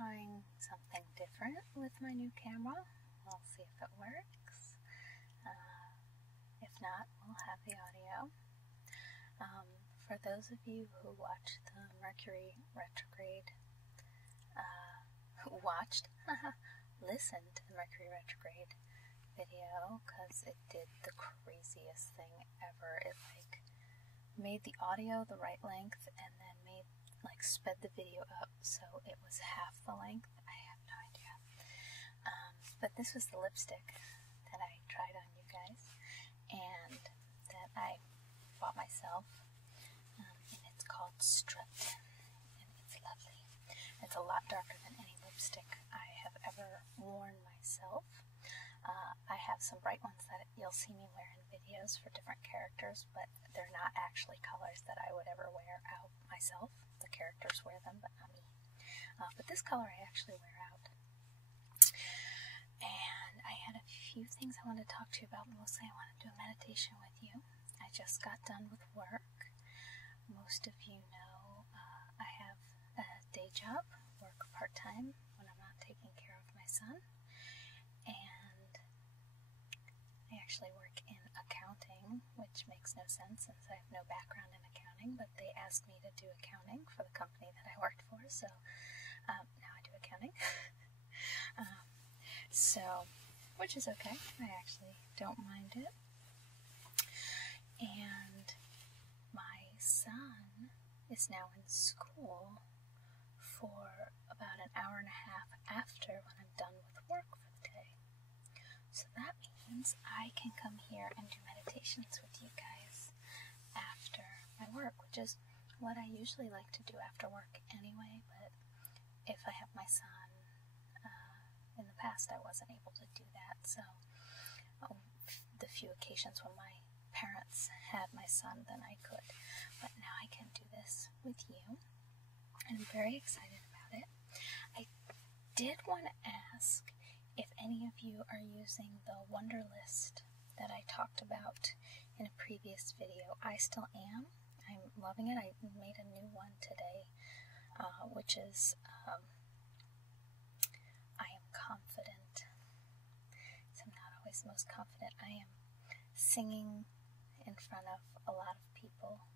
trying something different with my new camera. We'll see if it works. If not, we'll have the audio. For those of you who watched the Mercury retrograde, listened to the Mercury retrograde video, because it did the craziest thing ever. It made the audio the right length and then sped the video up so it was half the length. I have no idea. But this was the lipstick that I tried on you guys and that I bought myself. And it's called Strut, and it's lovely. It's a lot darker than any lipstick I have ever worn myself. I have some bright ones that you'll see me wear in videos for different characters, but they're not actually colors that I would ever wear out myself. The characters wear them, but not me. But this color I actually wear out. And I had a few things I wanted to talk to you about. Mostly I want to do a meditation with you. I just got done with work. Most of you know I have a day job, work part-time when I'm not taking care of my son. And I actually work in accounting, which makes no sense since I have no background in accounting, but they asked me to do accounting for the company that I worked for, so now I do accounting. Which is okay. I actually don't mind it. And my son is now in school for about an hour and a half after when I'm done with work for the day. So that means I can come here and do meditations with you guys after my work, which is what I usually like to do after work anyway, but if I have my son, in the past I wasn't able to do that, so the few occasions when my parents had my son, then I could, but now I can do this with you, and I'm very excited about it. I did want to ask if any of you are using the Wonder List that I talked about in a previous video. I still am. I'm loving it. I made a new one today, which is I am confident. So I'm not always the most confident. I am singing in front of a lot of people.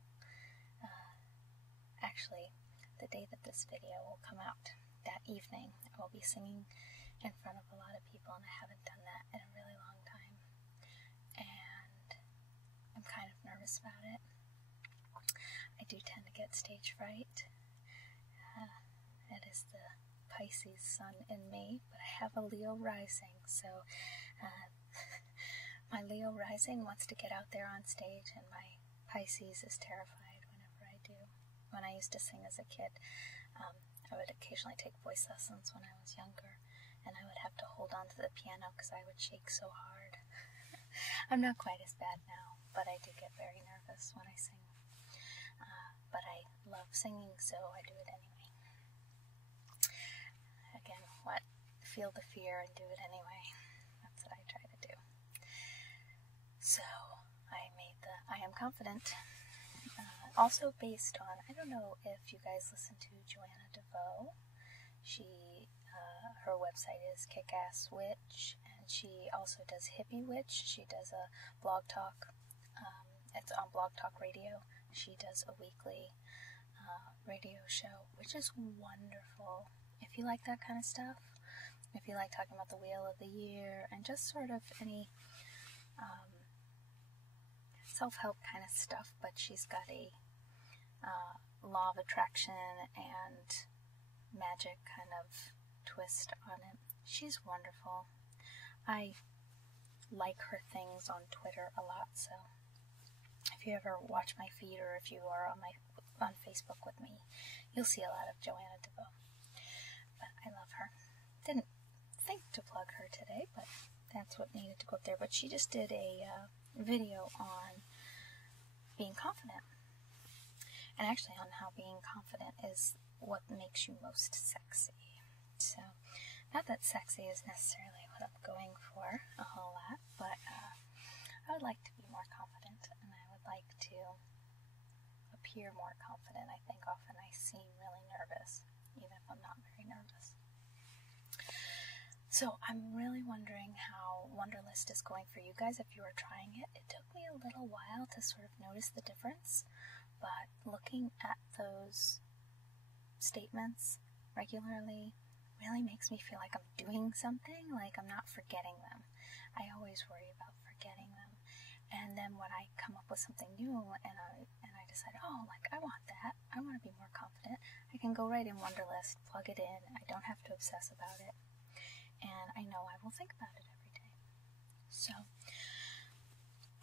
Actually, the day that this video will come out, that evening, I will be singing in front of a lot of people, and I haven't done that in a really long time. And I'm kind of nervous about it. I do tend to get stage fright. It is the Pisces sun in me, but I have a Leo rising, so my Leo rising wants to get out there on stage, and my Pisces is terrified whenever I do. When I used to sing as a kid, I would occasionally take voice lessons when I was younger, and I would have to hold on to the piano because I would shake so hard. I'm not quite as bad now, but I do get very nervous when I sing. But I love singing, so I do it anyway. Again, feel the fear and do it anyway. That's what I try to do. So, I made the I Am Confident. Also based on, I don't know if you guys listen to Joanna DeVoe. Her website is Kick-Ass Witch, and she also does Hippie Witch. She does a blog talk. It's on Blog Talk Radio. She does a weekly radio show, which is wonderful. If you like that kind of stuff, if you like talking about the Wheel of the Year and just sort of any self-help kind of stuff, but she's got a law of attraction and magic kind of twist on it. She's wonderful. I like her things on Twitter a lot, so if you ever watch my feed or if you are on Facebook with me, you'll see a lot of Joanna DeVoe. But I love her. Didn't think to plug her today, but that's what needed to go up there. But she just did a video on being confident. And actually on how being confident is what makes you most sexy. So, not that sexy is necessarily what I'm going for a whole lot, but I would like to be more confident, and I would like to appear more confident. I think often I seem really nervous, even if I'm not very nervous. So I'm really wondering how Wunderlist is going for you guys if you are trying it. It took me a little while to sort of notice the difference, but looking at those statements regularly really makes me feel like I'm doing something, like I'm not forgetting them. I always worry about forgetting them. And then when I come up with something new and I decide, oh, like I want that, I want to be more confident, I can go right in Wunderlist, plug it in, I don't have to obsess about it. And I know I will think about it every day. So,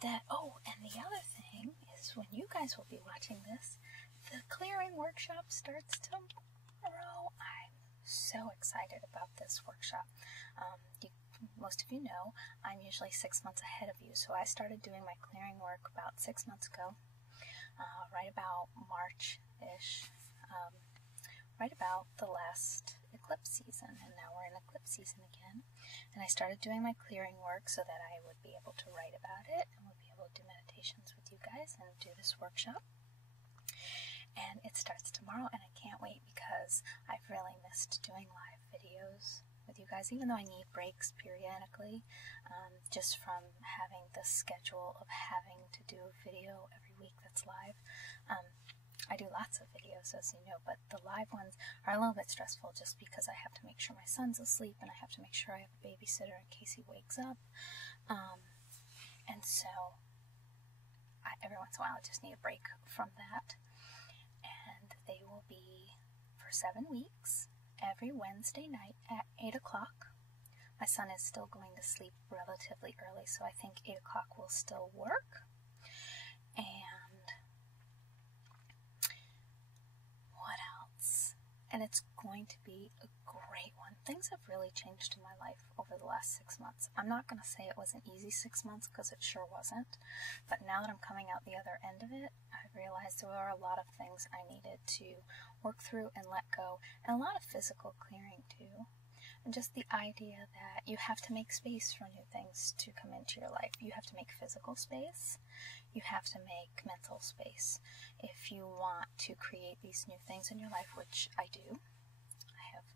and the other thing is when you guys will be watching this, the clearing workshop starts tomorrow. I'm so excited about this workshop. Most of you know, I'm usually 6 months ahead of you, so I started doing my clearing work about 6 months ago, right about March-ish, right about the last eclipse season, and now we're in eclipse season again. And I started doing my clearing work so that I would be able to write about it and would be able to do meditations with you guys and do this workshop. And it starts tomorrow, and I can't wait because I've really missed doing live videos with you guys, even though I need breaks periodically, just from having the schedule of having to do a video every week that's live. I do lots of videos, as you know, but the live ones are a little bit stressful just because I have to make sure my son's asleep and I have to make sure I have a babysitter in case he wakes up. And so every once in a while I just need a break from that. And they will be for 7 weeks, every Wednesday night at 8 o'clock. My son is still going to sleep relatively early, so I think 8 o'clock will still work. And what else? And it's going to be a great one. Things have really changed in my life over the last 6 months. I'm not going to say it was an easy 6 months, because it sure wasn't. But now that I'm coming out the other end of it, I realized there were a lot of things I needed to work through and let go, and a lot of physical clearing too. And just the idea that you have to make space for new things to come into your life. You have to make physical space. You have to make mental space. If you want to create these new things in your life, which I do, I have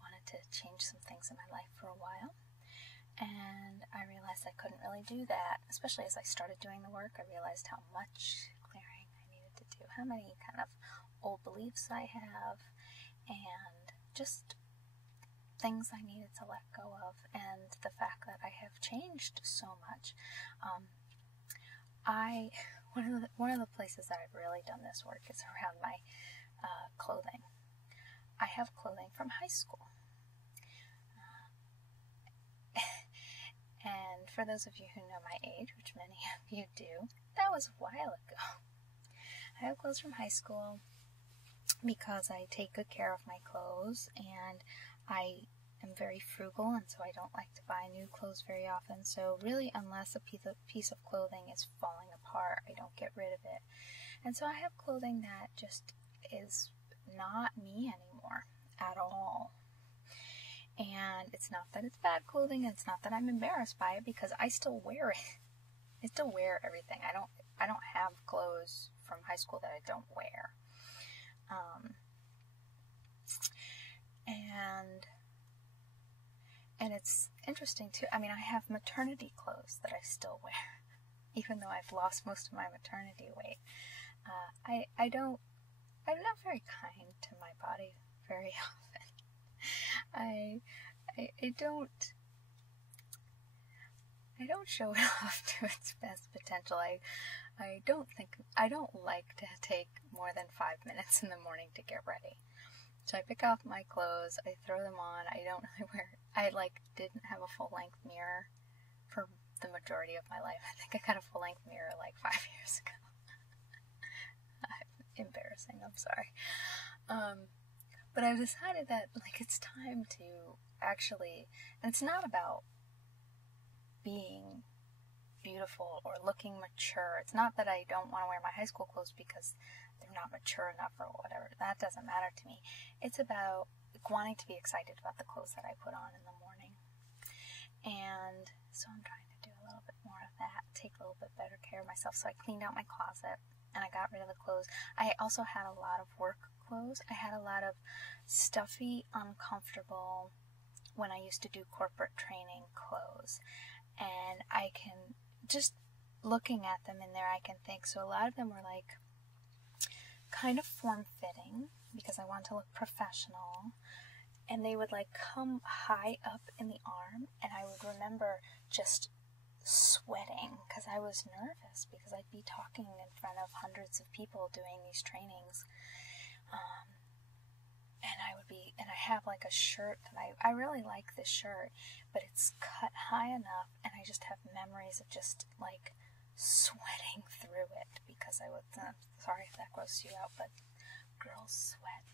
wanted to change some things in my life for a while. And I realized I couldn't really do that, especially as I started doing the work. I realized how much clearing I needed to do, how many kind of old beliefs I have, and just things I needed to let go of, and the fact that I have changed so much. One of the places that I've really done this work is around my clothing. I have clothing from high school. And for those of you who know my age, which many of you do, that was a while ago. I have clothes from high school because I take good care of my clothes, and I am very frugal, and so I don't like to buy new clothes very often. So really, unless a piece of clothing is falling apart, I don't get rid of it. And so I have clothing that just is not me anymore at all. And it's not that it's bad clothing, and it's not that I'm embarrassed by it, because I still wear it. I still wear everything. I don't have clothes from high school that I don't wear. And it's interesting too. I mean, I have maternity clothes that I still wear, even though I've lost most of my maternity weight. I'm not very kind to my body very often. I don't show it off to its best potential. I don't like to take more than 5 minutes in the morning to get ready. So I pick off my clothes, I throw them on. I don't really wear. I didn't have a full-length mirror for the majority of my life. I think I got a full-length mirror 5 years ago. Embarrassing, I'm sorry. But I've decided that it's time to actually, and it's not about being beautiful or looking mature. It's not that I don't want to wear my high school clothes because they're not mature enough or whatever. That doesn't matter to me. It's about wanting to be excited about the clothes that I put on in the morning. And so I'm trying to do a little bit more of that, take a little bit better care of myself. So I cleaned out my closet and I got rid of the clothes. I also had a lot of work clothes. I had a lot of stuffy, uncomfortable, when I used to do corporate training clothes, and I can, just looking at them in there, I can think, so a lot of them were like kind of form-fitting because I want to look professional, and they would like come high up in the arm, and I would remember just sweating because I was nervous because I'd be talking in front of hundreds of people doing these trainings. And I have like a shirt that I really like this shirt, but it's cut high enough, and I just have memories of just like sweating through it because I was, sorry if that grosses you out, but girls sweat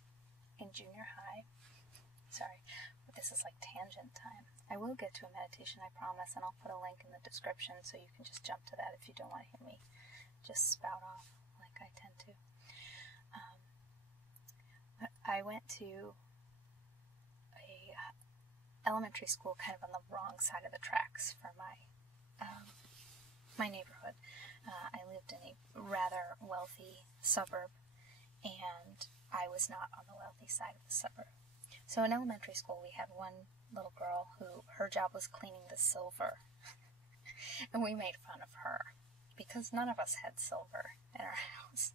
in junior high. Sorry, but this is like tangent time. I will get to a meditation, I promise, and I'll put a link in the description so you can just jump to that if you don't want to hear me just spout off like I tend to. I went to a elementary school kind of on the wrong side of the tracks for my my neighborhood. I lived in a rather wealthy suburb, and I was not on the wealthy side of the suburb. So in elementary school, we had one little girl who her job was cleaning the silver, and we made fun of her because none of us had silver in our house.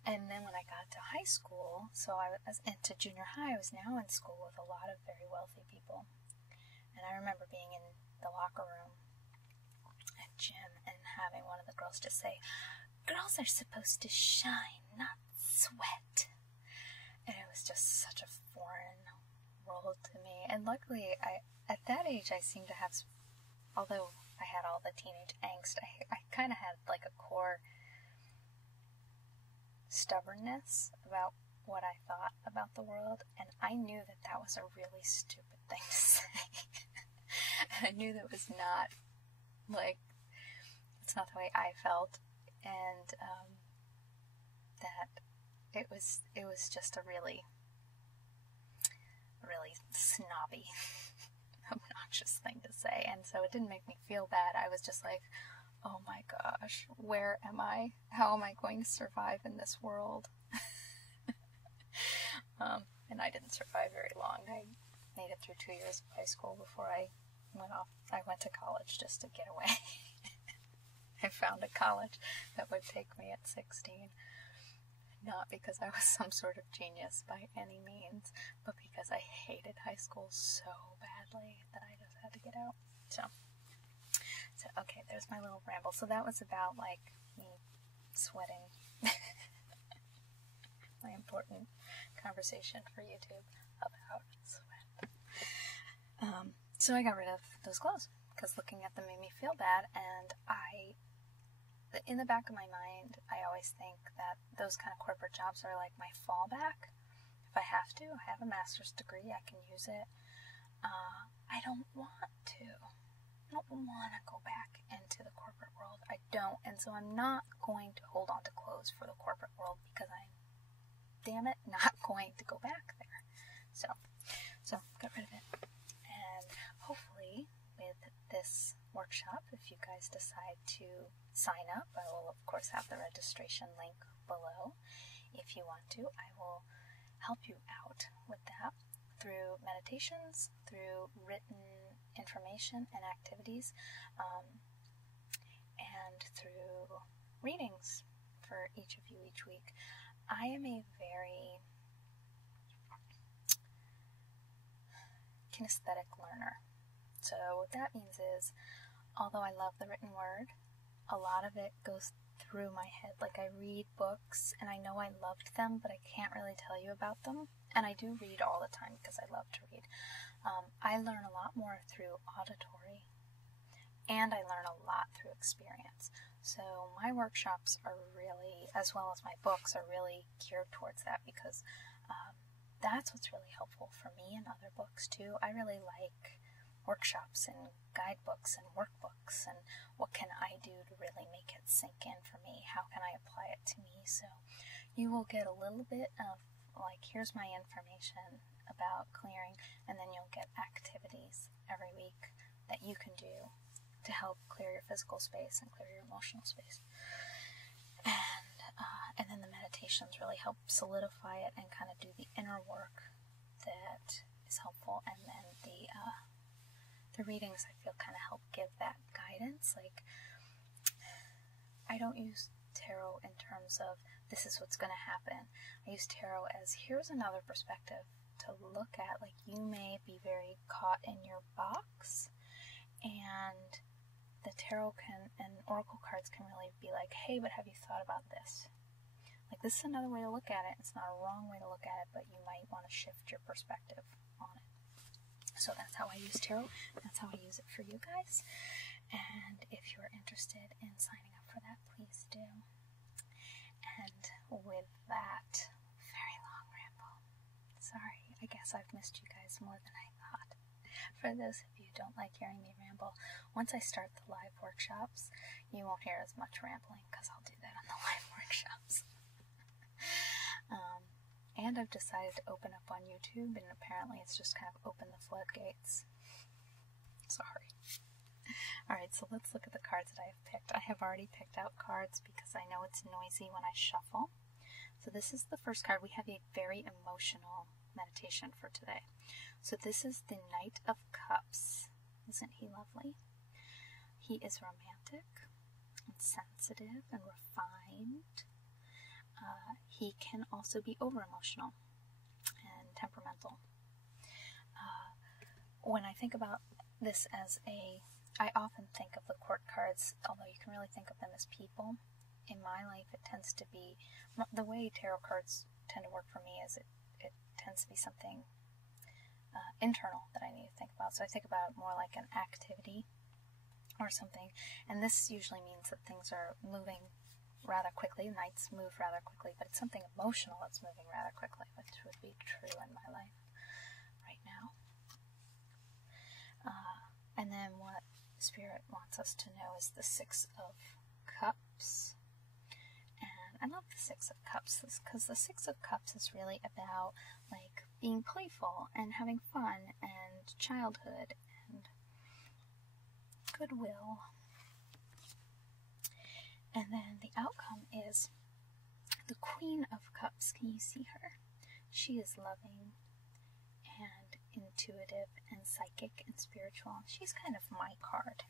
And then when I got to high school, so I was into junior high, I was now in school with a lot of very wealthy people. And I remember being in the locker room at gym and having one of the girls just say, "Girls are supposed to shine, not sweat." And it was just such a foreign world to me. And luckily, at that age, I seemed to have, although I had all the teenage angst, I kind of had like a core stubbornness about what I thought about the world, and I knew that that was a really stupid thing to say. And I knew that it was not, like, it's not the way I felt, and that it was just a really snobby, obnoxious thing to say, and so it didn't make me feel bad. I was just like, oh my gosh, where am I? How am I going to survive in this world? And I didn't survive very long. I made it through 2 years of high school before I went off. I went to college just to get away. I found a college that would take me at 16. Not because I was some sort of genius by any means, but because I hated high school so badly that I just had to get out. So okay, there's my little ramble. So that was about, like, me sweating. My important conversation for YouTube about sweat. So I got rid of those clothes because looking at them made me feel bad, and in the back of my mind, I always think that those kind of corporate jobs are like my fallback. If I have to, I have a master's degree, I can use it. I don't want to. I don't want to go back into the corporate world. I don't, and so I'm not going to hold on to clothes for the corporate world because I'm, damn it, not going to go back there. So got rid of it. And hopefully with this workshop, if you guys decide to sign up, I will of course have the registration link below. If you want to, I will help you out with that through meditations, through written information and activities, and through readings for each of you each week. I am a very kinesthetic learner. So what that means is, although I love the written word, a lot of it goes through my head. Like, I read books and I know I loved them, but I can't really tell you about them. And I do read all the time because I love to read. I learn a lot more through auditory, and I learn a lot through experience. So my workshops are really, as well as my books, are really geared towards that because that's what's really helpful for me and other books too. I really like workshops and guidebooks and workbooks, and what can I do to really make it sink in for me? How can I apply it to me? So you will get a little bit of, like, here's my information about clearing, and then you'll get activities every week that you can do to help clear your physical space and clear your emotional space. And then the meditations really help solidify it and kind of do the inner work that is helpful, and then the readings I feel kind of help give that guidance. Like, I don't use tarot in terms of this is what's going to happen. I use tarot as here's another perspective to look at. Like, you may be very caught in your box, and the tarot and oracle cards can really be like, hey, but have you thought about this? Like, this is another way to look at it. It's not a wrong way to look at it, but you might want to shift your perspective on it. So that's how I use tarot. That's how I use it for you guys. And if you're interested in signing up for that, please do. And with that very long ramble, sorry, I guess I've missed you guys more than I thought. For those of you who don't like hearing me ramble, once I start the live workshops, you won't hear as much rambling because I'll do that on the live workshops. And I've decided to open up on YouTube, and apparently it's just kind of opened the floodgates. Sorry. Alright, so let's look at the cards that I've picked. I have already picked out cards because I know it's noisy when I shuffle. So this is the first card. We have a very emotional meditation for today. So this is the Knight of Cups. Isn't he lovely? He is romantic and sensitive and refined. He can also be over-emotional and temperamental. When I think about this I often think of the court cards, although you can really think of them as people. In my life, it tends to be, the way tarot cards tend to work for me is it tends to be something internal that I need to think about. So I think about it more like an activity or something, and this usually means that things are moving rather quickly. Knights move rather quickly, but it's something emotional that's moving rather quickly, which would be true in my life right now. And then what Spirit wants us to know is the Six of Cups. And I love the Six of Cups because the Six of Cups is really about like being playful and having fun and childhood and goodwill. And then the outcome is the Queen of Cups. Can you see her? She is loving and intuitive and psychic and spiritual. She's kind of my card.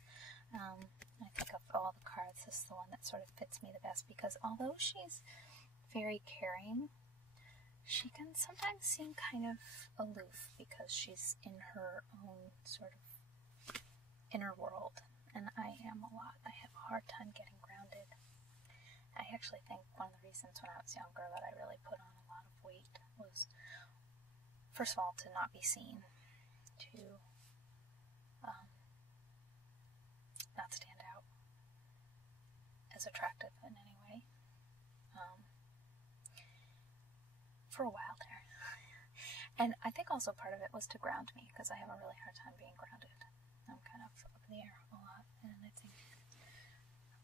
I think of all the cards, this is the one that sort of fits me the best because although she's very caring, she can sometimes seem kind of aloof because she's in her own sort of inner world. And I am a lot. I have a hard time getting grounded. I actually think one of the reasons when I was younger that I really put on a lot of weight was, first of all, to not be seen, to not stand out as attractive in any way. For a while there. And I think also part of it was to ground me because I have a really hard time being grounded. I'm kind of up in the air a lot, and I think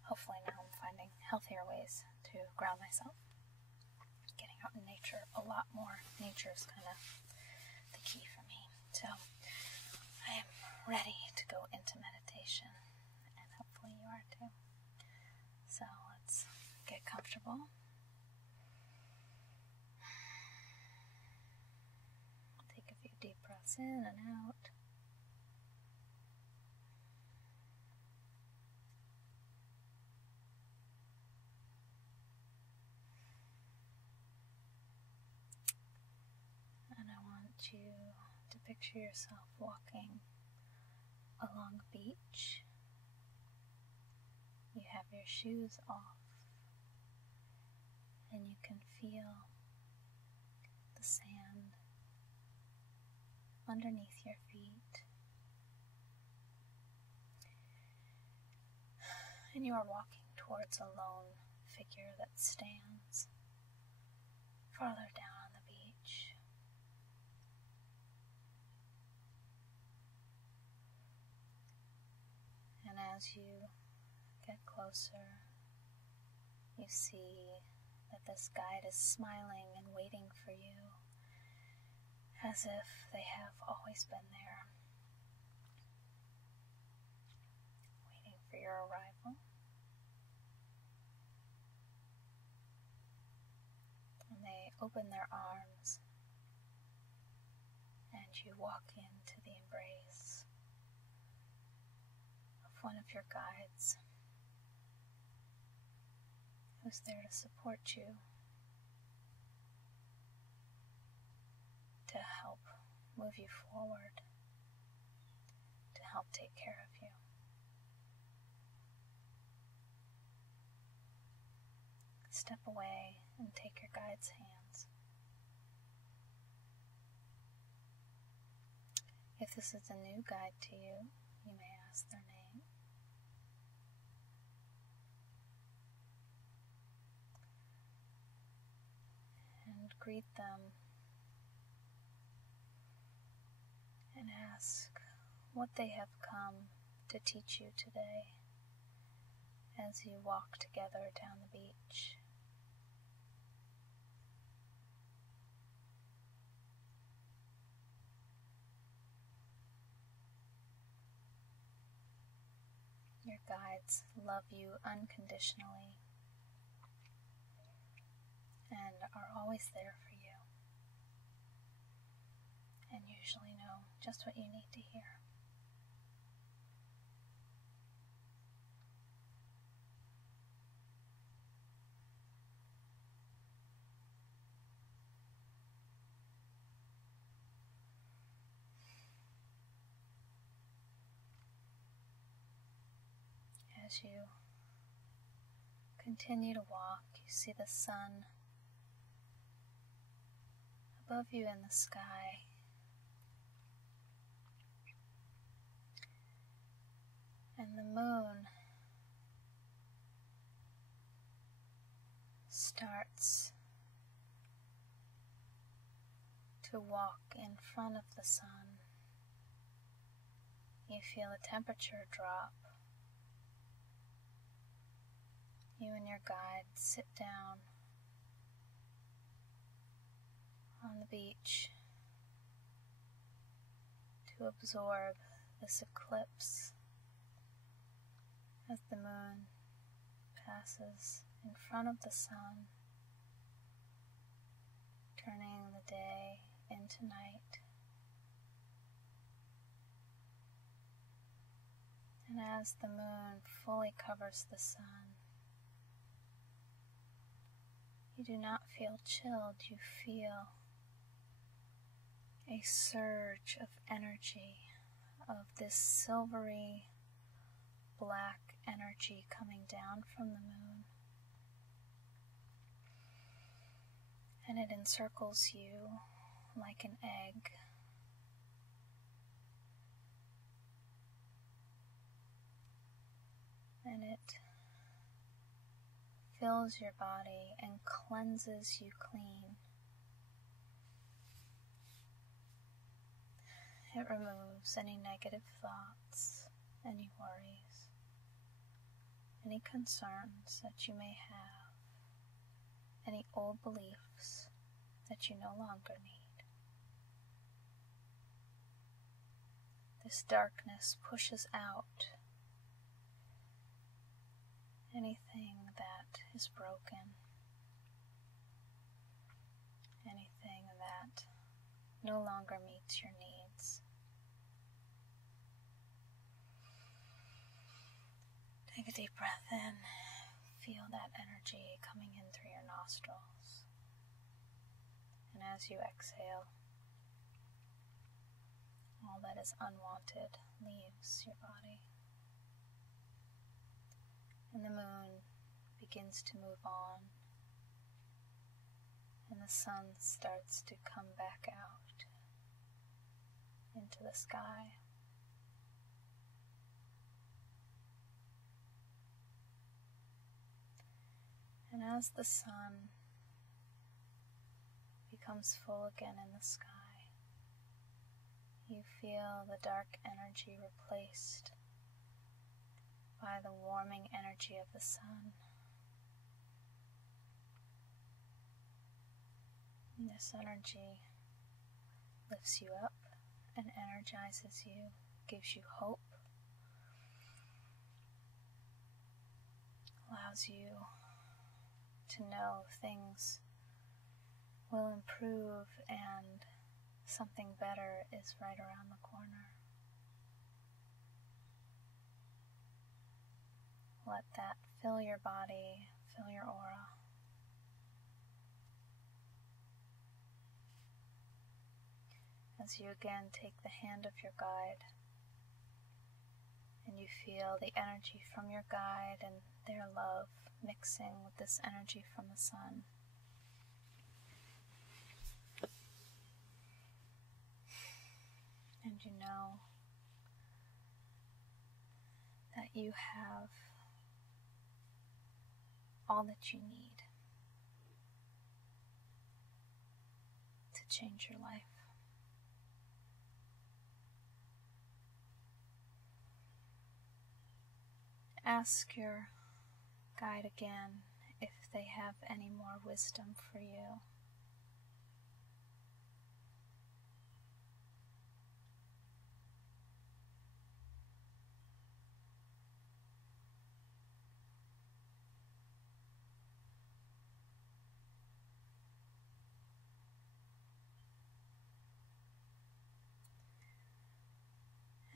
hopefully now I'm finding healthier ways to ground myself. Getting out in nature a lot more. Nature is kind of the key for me. So I am ready to go into meditation, and hopefully you are too. So let's get comfortable. Take a few deep breaths in and out. You to picture yourself walking along a beach. You have your shoes off, and you can feel the sand underneath your feet. And you are walking towards a lone figure that stands farther down on the beach. And as you get closer, you see that this guide is smiling and waiting for you as if they have always been there, waiting for your arrival. And they open their arms, and you walk into the embrace of one of your guides who's there to support you, to help move you forward, to help take care of you. Step away and take your guide's hands. If this is a new guide to you, you may ask their name. And greet them and ask what they have come to teach you today as you walk together down the beach. Your guides love you unconditionally and are always there for you, and usually know just what you need to hear. As you continue to walk, you see the sun above you in the sky. And the moon starts to walk in front of the sun. You feel the temperature drop. You and your guide sit down on the beach to absorb this eclipse as the moon passes in front of the sun, turning the day into night. And as the moon fully covers the sun, you do not feel chilled, you feel a surge of energy, of this silvery black energy coming down from the moon. And it encircles you like an egg. And it fills your body and cleanses you clean. It removes any negative thoughts, any worries, any concerns that you may have, any old beliefs that you no longer need. This darkness pushes out anything that is broken, anything that no longer meets your needs. Take a deep breath in, feel that energy coming in through your nostrils, and as you exhale, all that is unwanted leaves your body. And the moon begins to move on, and the sun starts to come back out into the sky. And as the sun becomes full again in the sky, you feel the dark energy replaced by the warming energy of the sun. And this energy lifts you up and energizes you, gives you hope, allows you to know things will improve and Something better is right around the corner. Let that fill your body, fill your aura. As you again take the hand of your guide and you feel the energy from your guide and their love mixing with this energy from the sun. And you know that you have all that you need to change your life. Ask your guide again if they have any more wisdom for you.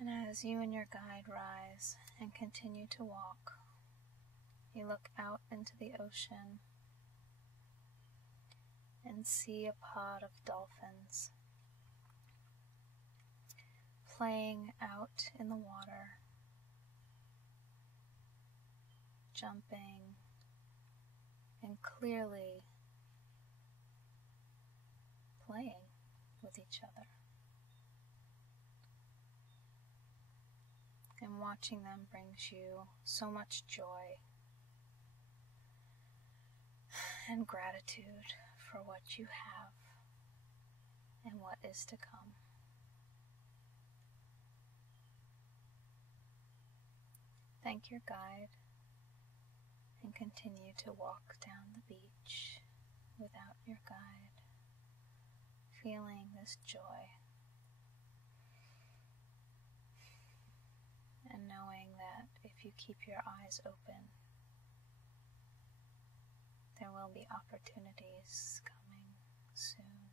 And as you and your guide rise and continue to walk, you look out into the ocean and see a pod of dolphins playing out in the water, jumping and clearly playing with each other. And watching them brings you so much joy and gratitude for what you have and what is to come. Thank your guide and continue to walk down the beach without your guide, feeling this joy. And knowing that if you keep your eyes open, there will be opportunities coming soon.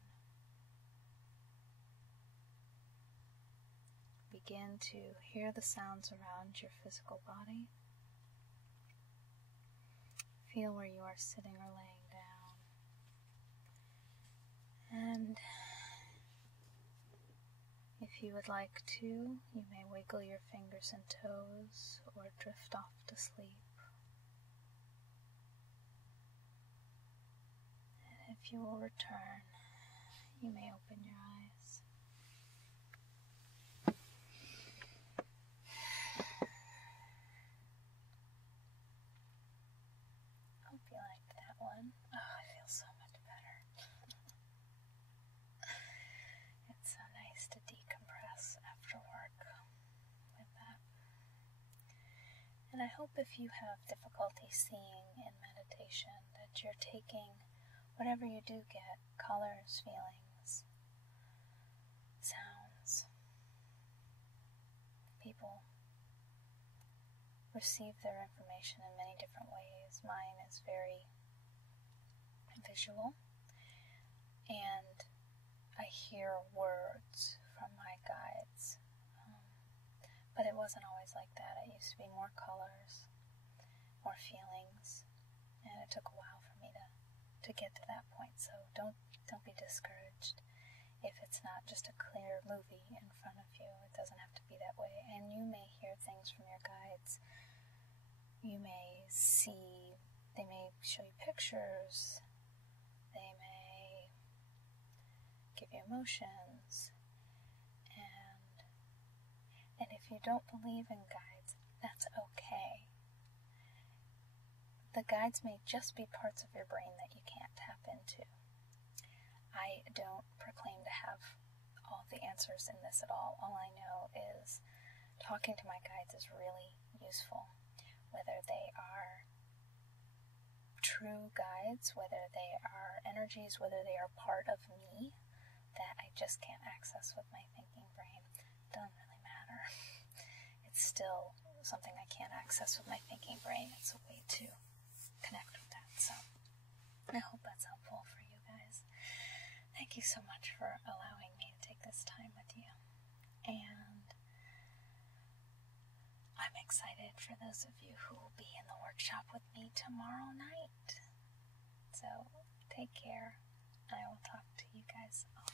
Begin to hear the sounds around your physical body. Feel where you are sitting or laying down. And if you would like to, you may wiggle your fingers and toes or drift off to sleep. And if you will return, you may open your eyes. Hope you liked that one. Oh, I feel so much better. It's so nice to decompress after work with that. And I hope if you have difficulty seeing in meditation that you're taking whatever you do get, colors, feelings, sounds. People receive their information in many different ways. Mine is very visual, and I hear words from my guides, but it wasn't always like that. It used to be more colors, more feelings, and it took a while for me to get to that point. So don't be discouraged if it's not just a clear movie in front of you. It doesn't have to be that way. And you may hear things from your guides. You may see, they may show you pictures, they may give you emotions, and if you don't believe in guides, that's okay. The guides may just be parts of your brain that you can't tap into. I don't proclaim to have all the answers in this at all. All I know is talking to my guides is really useful. Whether they are true guides, whether they are energies, whether they are part of me that I just can't access with my thinking brain, doesn't really matter. It's still something I can't access with my thinking brain. It's a way to connect with that. So I hope that's helpful for you guys. Thank you so much for allowing me to take this time with you. And I'm excited for those of you who will be in the workshop with me tomorrow night. So take care. I will talk to you guys all